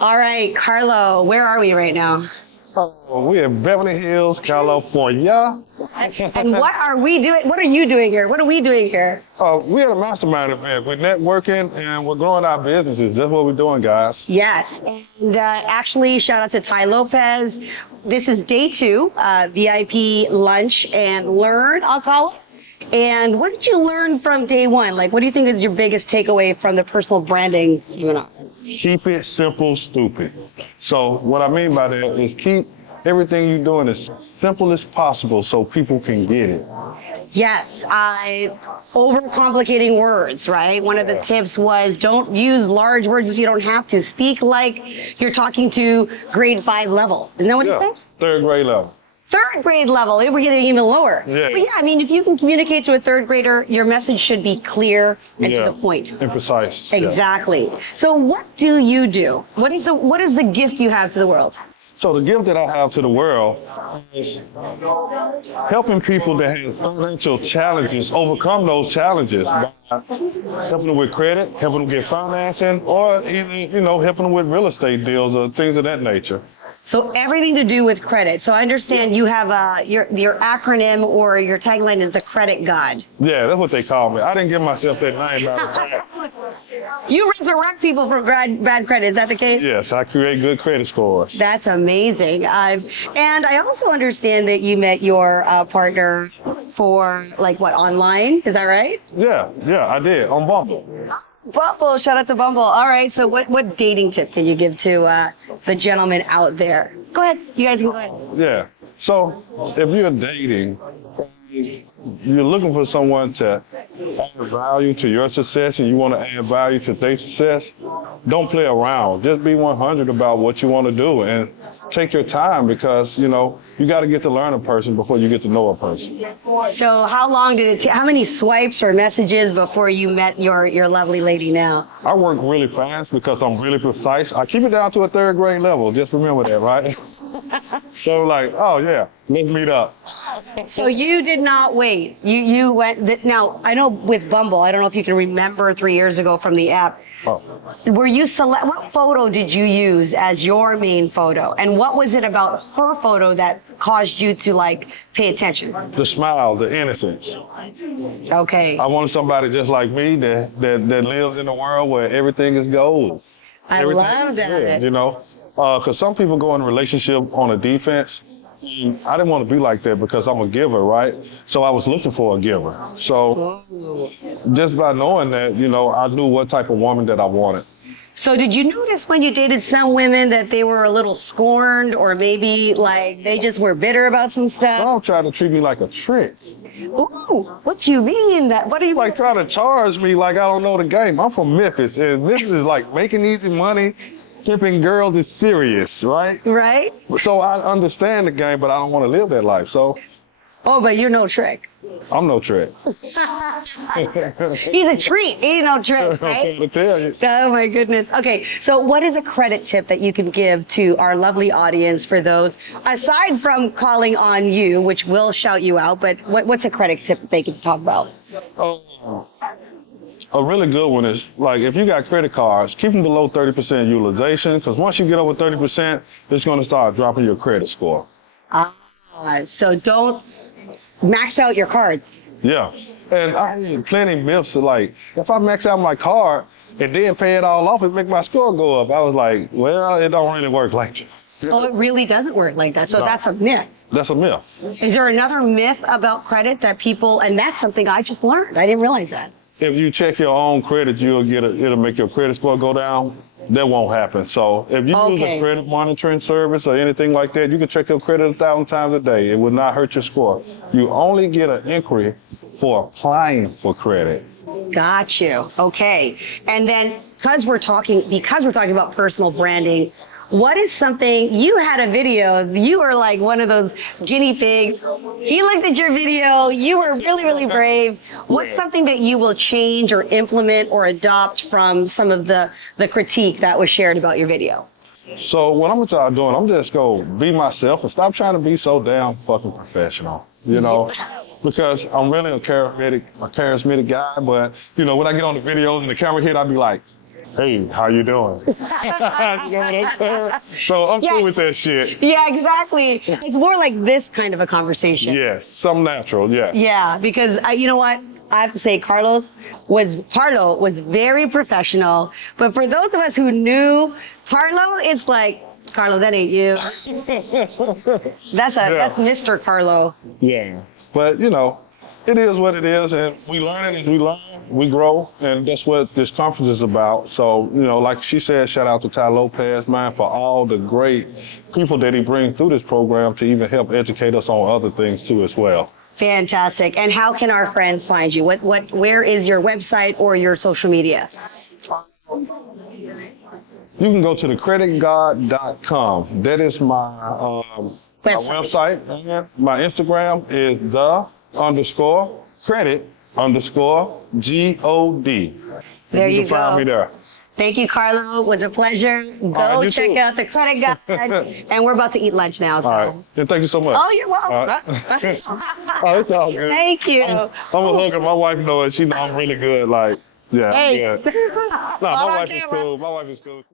All right, Carlo, where are we right now? We're in Beverly Hills, California. And what are we doing? What are you doing here? What are we doing here? We're at a mastermind event. We're networking and we're growing our businesses. That's what we're doing, guys. Yes. And actually, shout out to Tai Lopez. This is day 2, VIP lunch and learn, I'll call it. And what did you learn from day 1? Like, what do you think is your biggest takeaway from the personal branding seminar? Keep it simple, stupid. So what I mean by that is keep everything you're doing as simple as possible so people can get it. Yes, overcomplicating words, right? One of the tips was don't use large words if you don't have to. Speak like you're talking to grade 5 level. Isn't that what you said? 3rd grade level. 3rd grade level, we're getting even lower. Yeah. But yeah, I mean, if you can communicate to a 3rd grader, your message should be clear and to the point. And precise. Exactly. Yeah. So what do you do? What is the gift you have to the world? So the gift that I have to the world is helping people that have financial challenges overcome those challenges by helping them with credit, helping them get financing, or even, helping them with real estate deals or things of that nature. So everything to do with credit. So I understand you have your acronym or your tagline is the credit god. Yeah, that's what they call me. I didn't give myself that name. You resurrect people from bad credit. Is that the case? Yes, I create good credit scores. That's amazing. And I also understand that you met your partner for online? Is that right? Yeah, I did on Bumble. Bumble, shout out to Bumble. All right, so what dating tip can you give to the gentleman out there? Go ahead, you guys can go ahead. Yeah, so if you're dating, you're looking for someone to add value to your success and you want to add value to their success, don't play around. Just be 100 about what you want to do and take your time because, you got to get to learn a person before you get to know a person. So how long did it take? How many swipes or messages before you met your lovely lady now? I work really fast because I'm really precise. I keep it down to a 3rd grade level. Just remember that, right? So oh yeah, let's meet up. So you did not wait. You went. Now I know with Bumble, I don't know if you can remember 3 years ago from the app. Oh. Were you what photo did you use as your main photo? And what was it about her photo that caused you to pay attention? The smile, the innocence. Okay. I wanted somebody just like me that lives in a world where everything is gold. I love that. Good, because some people go in a relationship on a defense. I didn't want to be like that because I'm a giver, right? So I was looking for a giver. So just by knowing that, I knew what type of woman that I wanted. So did you notice when you dated some women that they were a little scorned or maybe they just were bitter about some stuff? Some tried to treat me like a trick. Ooh, what do you mean? What are you trying to charge me like I don't know the game? I'm from Memphis, and Memphis is making easy money. Pimping girls is serious, right? Right. So I understand the game, but I don't want to live that life. So. Oh, but you're no trick. I'm no trick. He's a treat. He's no trick, right? I'm to tell you. Oh my goodness. Okay, so what is a credit tip that you can give to our lovely audience for those, aside from calling on you, which will shout you out, but what's a credit tip that they can talk about? A really good one is, if you got credit cards, keep them below 30% utilization, because once you get over 30%, it's going to start dropping your credit score. So don't max out your cards. Yeah. And I hear plenty of myths if I max out my card and then pay it all off, it make my score go up. I was like, well, it don't really work like that. Oh, it really doesn't work like that. So that's a myth. That's a myth. Is there another myth about credit that people, and that's something I just learned. I didn't realize that. If you check your own credit, it'll make your credit score go down. That won't happen. So if you use a credit monitoring service or anything like that, you can check your credit 1,000 times a day. It will not hurt your score. You only get an inquiry for applying for credit. Got you. Okay. And then because we're talking about personal branding, what is something, you had a video, you were like one of those guinea pigs. He looked at your video, you were really, really brave. What's something that you will change or implement or adopt from some of the critique that was shared about your video? So what I'm gonna start doing, I'm just gonna be myself and stop trying to be so damn fucking professional, because I'm really a charismatic guy, but when I get on the videos and the camera hit, I'd be like, hey, how you doing? So I'm cool with that shit. Yeah, exactly. It's more like this kind of a conversation. Yes, some natural, yeah. Yeah, because you know what? I have to say, Carlo was very professional. But for those of us who knew Carlo, it's like, Carlo, that ain't you. That's Mr. Carlo. Yeah. But you know, it is what it is, and we learn as we learn, we grow, and that's what this conference is about. So, you know, like she said, shout out to Tai Lopez, man, for all the great people that he brings through this program to even help educate us on other things too as well. Fantastic. And how can our friends find you? Where is your website or your social media? You can go to thecreditgod.com. That is my website. My Instagram is _credit_GOD. There you can find me there. Thank you, Carlo. It was a pleasure. Go check out the Credit God. And we're about to eat lunch now. So. All right. And thank you so much. Oh, you're welcome. Oh, it's all good. Thank you. I'm a hooker. My wife knows it. She knows I'm really good. Like, yeah, hey. I'm good. No, my wife is cool. My wife is cool.